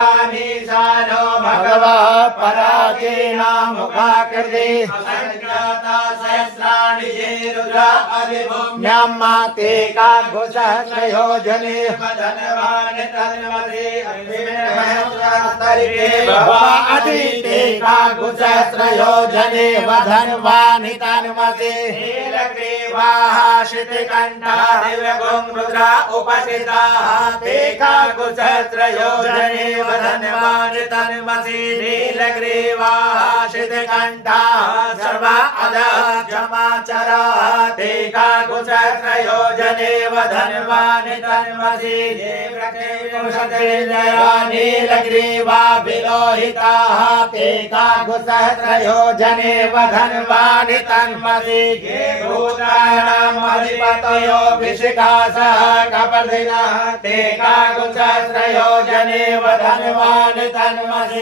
No भगवः पराचीना मुखाकृति असंख्याता सहस्राणि ये रुद्रा अधिभूम्यां ते काघुसहस्रयोजने धनवान् तन्मते अदिते काघुसहस्रयोजने धनवान् तन्मते नीलग्रीवाः शितिकण्ठाः दिव्यगुं रुद्रा उपस्थिताः ते काघुसहस्रयोजने धनवान् तन्मसि नीलग्रीवाः शितिकण्ठाः सर्वा अधक्षमाचराः ते काघुसहस्रयोजने धनवान् तन्मसि ये नीलग्रीवा विलोहिताः ते काघुसहस्रयोजने धनवान् तन्मसि ये भूतानाम् अधिपतयो विशिखासः कपर्दिनः ते काघुसहस्रयोजने धनवान् तन्मसि।